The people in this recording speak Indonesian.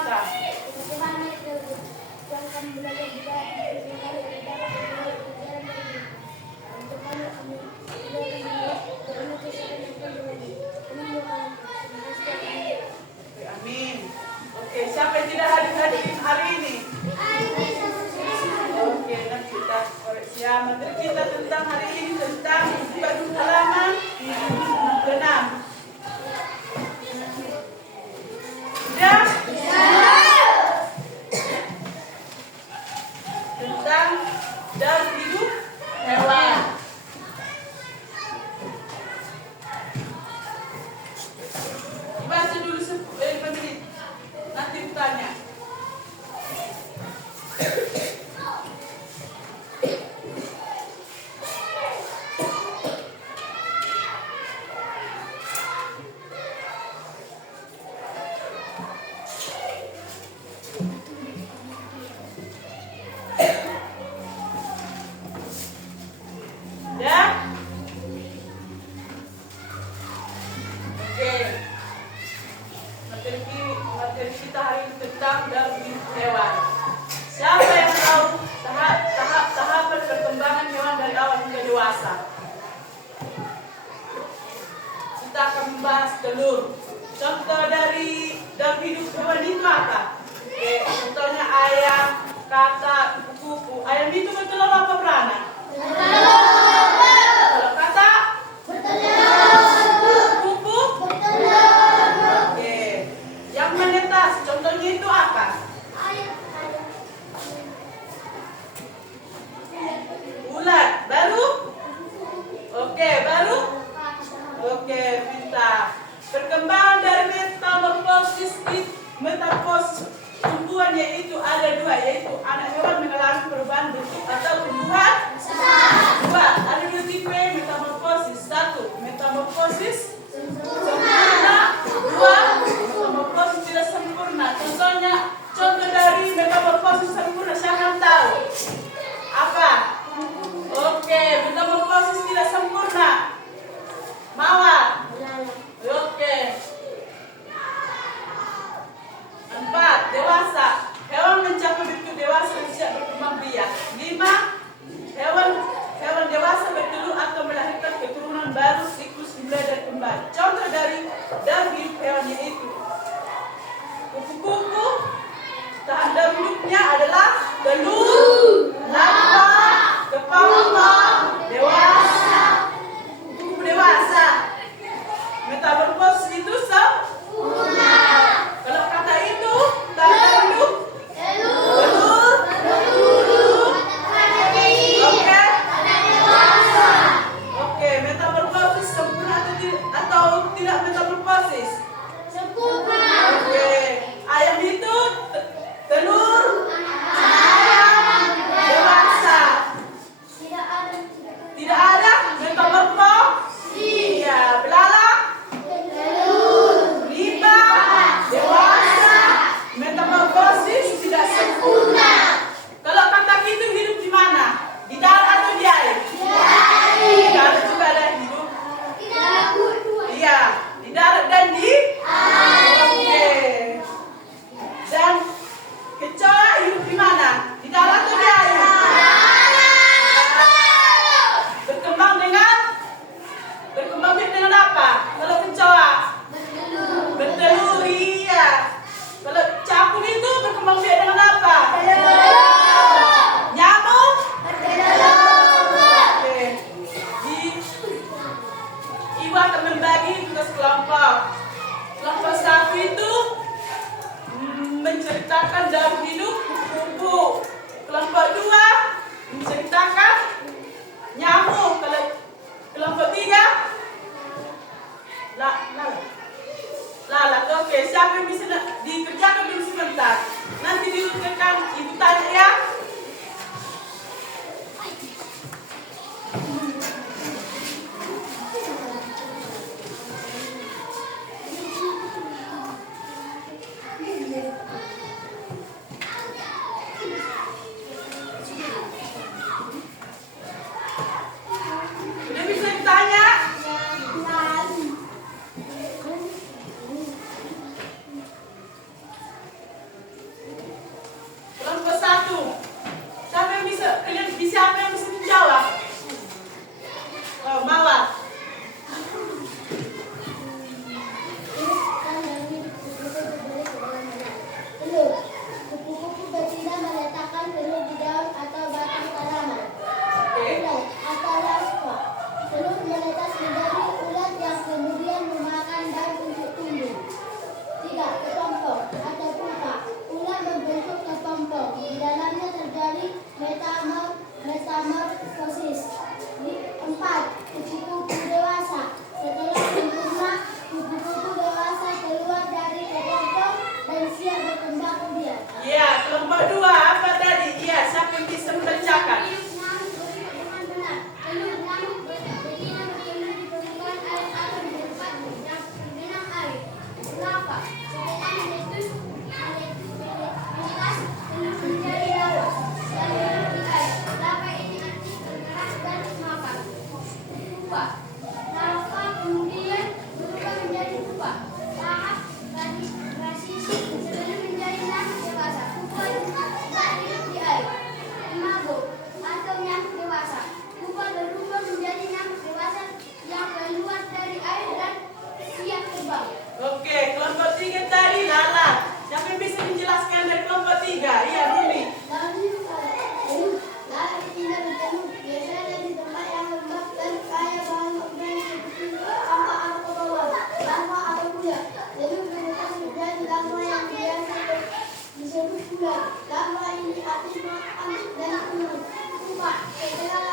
mata. Bagaimana itu yang kami belajar juga di dalam pelajaran dari untuk kami Amin. Oke, siapa yang tidak hadir hari ini? Oke, nanti kita koreksi materi kita tentang hari ini tentang batu halaman 6. Sudah? Tentang daur hidup hewan. Baca dulu 5 menit. Nanti bertanya. Ya? Oke. Materi kita hari ini tentang daur hidup hewan. Siapa yang tahu tahapan perkembangan hewan dari awal hingga dewasa? Kita akan membahas telur. Contoh dari daur hidup hewan itu apa? Oke, contohnya ayam, katak, kuku-kuku. Ayam itu bertelur apa beranak? Kalau katak? Kuku? Oke. Yang menetas, contohnya itu apa? Ulat. Baru? Oke, baru? Oke, pintar. Perkembangan dari metamorfosis tumbuhan yaitu ada 2, yaitu anak hewan mengalami perubahan bentuk atau tumbuhan. 2. Ada 2 tipe metamorfosis. 1. Metamorfosis sempurna. 2. Metamorfosis tidak sempurna. Contoh dari metamorfosis sempurna, siapa yang tahu? Apa? Oke, metamorfosis tidak sempurna. Mawar. Oke. 4. Dewasa. Hewan mencapai bentuk dewasa sejak berkembang biak. 5. Hewan dewasa bertelur atau melahirkan keturunan baru, siklus dimulai dari kembali. Contoh dari daur hidup hewan yaitu kupu-kupu. Tahan daur hidupnya adalah telur, larva, kepala, dewasa. Kupu-kupu dewasa. Metamorfosis itu sempurna. Kalau kata itu tahan hidup telur. Oke, metamorfosis sempurna atau tidak metamorfosis? Sempurna. Oke, ayam itu telur, ayam dewasa. Tidak ada metamorfosis. Iya, belalang, telur, limbah, dewasa. Metamorfosis tidak sempurna. Kalau katak itu hidup di mana? Di darat atau di air? Di darat juga ada hidup. Iya, di darat dan di air. Oke. Dan kecoa hidup di mana? Di darat atau di air? Berkembang biak dengan apa? Kalau kecoa bertelur, iya. Kalau capung itu berkembang biak dengan apa? Nyamuk? Oke. Ibu akan membagi tugas kelompok. Kelompok 1 itu menceritakan daur hidup kupu-kupu. Kelompok 2 menceritakan nyamuk. Kalau kelompok 3 lalat. Oke, siapa yang bisa dikerjakan dulu sebentar? Nanti diurutkan ibu tanya ya. Udah bisa ditanya? Kailangan